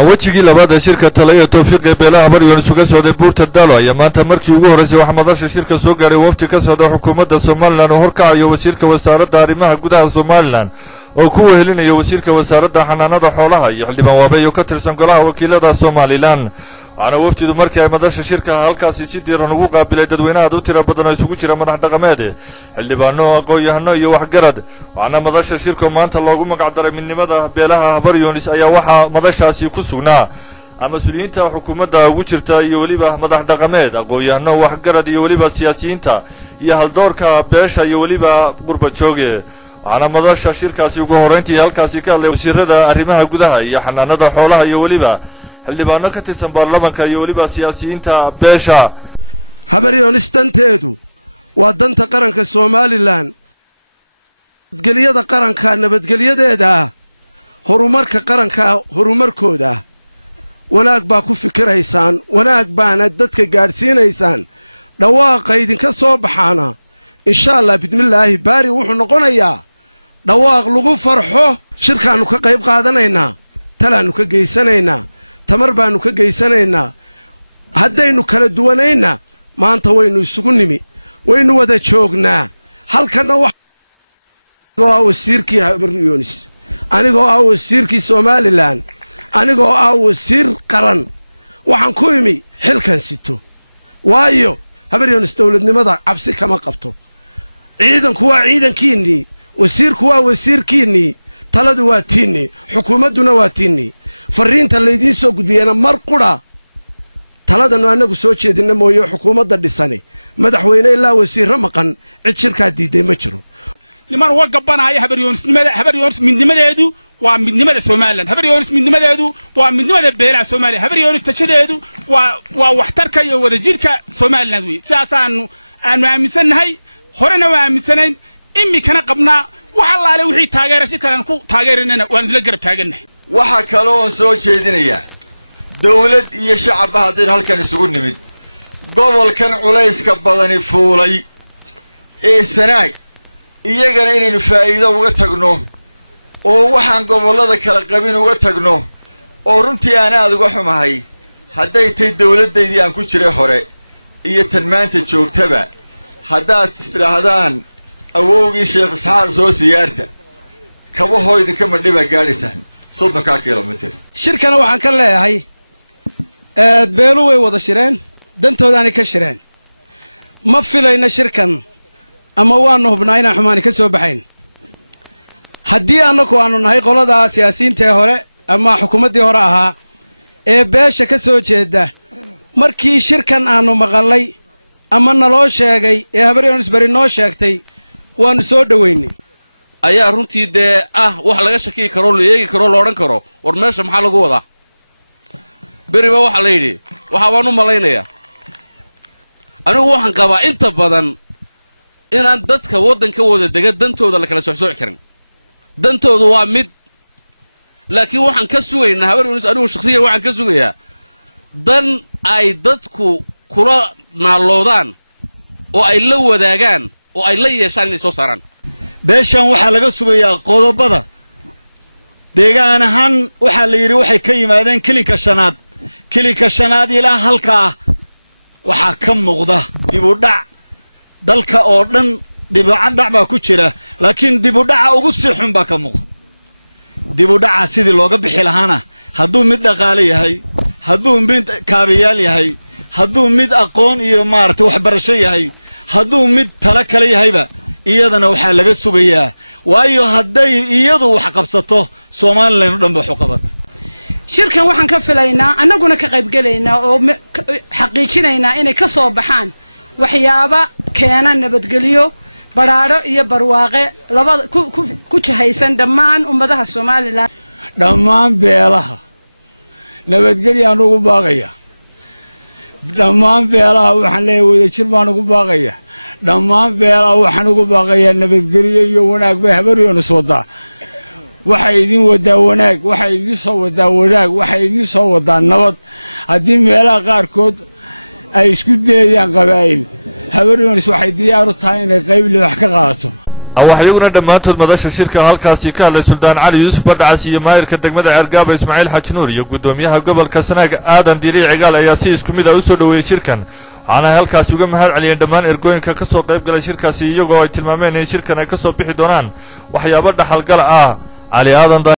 awajigii labaad ee shirka talaya tawfiiq ee beelaha baryoon isuga socday buurta daalo ayaa maanta markii ugu horeysay waxaa madasha shirka soo gaaray wafdi ka socda xukuumadda Soomaaliland oo horkacayo wasiirka wasaaradda arrimaha gudaha Soomaaliland oo ku wehelinaya wasiirka wasaaradda xanaanada xoolaha iyo xildhibaan waabeeyo ka tirsan golaha wakiilada Soomaaliland waxaana wafdidu markii ay madasha shirka halkaasi si diiran ugu qaabilay dadweynaha u tiro badan oo isugu jira madax dhaqameed xildhibaano aqoon-yahano iyo waxgarad waxaana madasha shirka maanta loogu magac daray midnimada beelaha baryoon ayaa waxaa madashaasi ku sugnaa mas'uuliyiinta xukuumadda ugu jirta iyo waliba madax dhaqameed aqoon-yahano waxgarad iyo waliba siyaasiyiinta iyo haldoorka beesha iyo waliba qurba jooge waxaana madasha shirkaasi ugu horeyntii halkaasi ka hadlay wasiirada arrimaha gudaha iyo xanaanada xoolaha iyo waliba xildhibaano ka tirsan baarlamaanka iyo waliba siyaasiyiinta beesha habaryoon istanteedu waa danta qaranka Soomaaliland nabadgelyada qaranka nabadgelyadeeda horumarka qaranka horumarkooda wanaag baa ku fikiraysaan wanaag baana dadka gaarsiinaysaan dhawaaqa idinka soo baxaana insha Allah bismillaahi baari wuxuu noqonayaa dhawaaq lagu farxo shirkaanu ka qayb qaadanaynaa talaanu ka geysanaynaa tamar baanu ka geysanaynaa haddaynu kala duwanayna maanta waynu isugu nimi waynu wada joognaa halkana waxaa wasiirkii habaryoonis anigoo ah wasiirkii Soomaaliland anigoo ah wasiir qaran waxaan ku imi xilkan sito waayo habaryoonis dawladnimada cabsi kama qabto ciidanku waa ciidankiinii wasiirku waa wasiirkiinii taladu waa tiinii xukuumadduna waa tiinii fariinta laydiin soo gudbiyana mar qura taladanu anagu soo jeedina mooyo xukuumadda dhisani madaxweyne ilaa wasiirro maqan cid shirkaa diiday ma jiro niman uga gabanaya habaryoonis midnimadeedu waa midnimada Soomaaliland habaryoonis midnimadeedu waa midnimada beelaha Soomaaliya habaryoonis tajadeedu waa waxtarka iyo wadajirka Soomaaliland weey sidaasaan aaminsanahay horena waa aaminsanayn imikana qabnaa waxa laale wixii taageero shirkan ku taageerinayna waan la garab taaganahay waxa kale oo soo jeedinaya dawlad iyo shacab hadeen halkan isugu nimid gobolkan culayska badani fuulay ee sanaag iyagana inaynu faa'iido uga tagno oo waxaan gobolada kala qabin uga tagno oo runtii aan aad uga xumahay hadday tay dawladdeedii aan ku jiray hore iyo tan maanta joogtaba haddaad istirahdaan awowgii Sheekh Isxaaq soo siyaarta kaba hooydin kama dhiba gaadhisan 30 kilomitir shirkana waxaan ka leeyahay beelu way wada shireen dantoodaani ka shireen ma filayna shirkan ama waanu hubnaa inaan xumaani ka soo baxayn haddii annagu aanu nahay qolada siyaasiyiinta hore ama xukuumaddii hore ahaa ee beesha ka soo jeeda markii shirkan aanu maqalay ama naloo sheegay ee habaryoonis bari noo sheegtay waanu soo dhaweynay ayaa runtii dee wax laga shaki karo la eegi karo la oran karo war meesha maxaa lagu wadaa beriba waxa la yiri waxa waan u malaynayaa anigu waxaan qabaa inta badan inaan dadka wadanka wada dega dantooda la kala socsooci karin dantoodu waa mid laakiin waxaan ka sugaynaa habaryoonis anigu shakhsiyan waxaan ka sugayaa dan ay dadku kula naaloodaan oo ay la wadaagaan oo ay la yeeshaan inay soo saaraan beeshan waxaa laga sugayaa qodobada deegaan ahaan waxaa la yidhi waxay ka yimaadeen kilinka shanaad ilaa halkaa waxaa ka muuqda dibudhac dalka oo dhan dibudhac baa ku jira laakiin dibudhaca ugu sii xun baa ka muuqda dibudhaca sidii looga bixi lahaana hadduu mid dhaqaale yahay hadduu mid kaabayaal yahay hadduu mid aqoon iyo maaragtay waxbarasho yahay hadduu mid tala kale yahayba iyadana waxaa laga sugayaa waayo hadday iyadu wax qabsato Soomaaliland oo dhan wax u qabato shirkan waxaan ka filaynaa annaguna ka qayb galaynaa oo xaqiijinaynaa inay ka soo baxaan waxyaabo keena nabadgelyo baraaro iyo barwaaqe labada ku jahaysan dhammaan ummadaha Soomaaliland dhammaan beelaha nabadgelyo aan ugu baaqaya dhammaan beelaha waxaan leeyahay wadajir baan ugu baaqaya dhammaan beelaha waxaan ugu baaqayaa nabadgelyo iyo wanaag bay habaryoonis wadaa waxay idin wadaa wanaag waxay idin soo wadaa wanaag waxay idin soo wadaa nabad haddii meelaha qaarkood ay isku dayayaan qabaa'il habaryoonis waxay diyaar u tahay inay qayb wax ka qaadato waxayaguna dhammaantood madasha shirka halkaasi ka hadlay suldaan cali yuusuf badhacas iyo maayirka degmada Ceergaaba Ismaaciil Xaaji Nuur iyo gudoomiyaha gobolka Sanaag Aadan Diiriye Cigaal ayaa si isku mid ah u soo dhaweeyay shirkan waxaana halkaas uga mahad celiyeen dhammaan ergooyinka ka soo qayb galay shirkaasi iyagoo ay tilmaameen in shirkan ay ka soo bixi doonaan waxyaabo dhaxalgal ah. Ali Aadan